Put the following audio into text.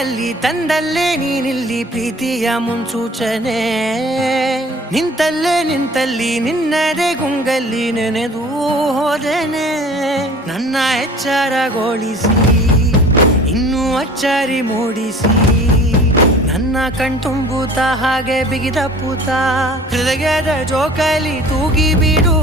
ಕೈಯಲ್ಲಿ ತಂದಲ್ಲೇ ನೀನಿಲ್ಲಿ ಪ್ರೀತಿಯ ಮುನ್ಸೂಚನೆ. ನಿಂತಲ್ಲಿ ನಿನ್ನದೇ ಗುಂಗಲ್ಲಿ ನೆನೆದು ಹೋದೆನೆ. ನನ್ನ ಎಚ್ಚರಗೊಳಿಸಿ ಇನ್ನೂ ಅಚ್ಚರಿ ಮೂಡಿಸಿ, ನನ್ನ ಕಣ್ತುಂಬುತ್ತ ಹಾಗೆ ಬಿಗಿದ ಪೂತ ಹೃದಯದ ಜೋಕಾಲಿ ತೂಗಿ ಬಿಡು.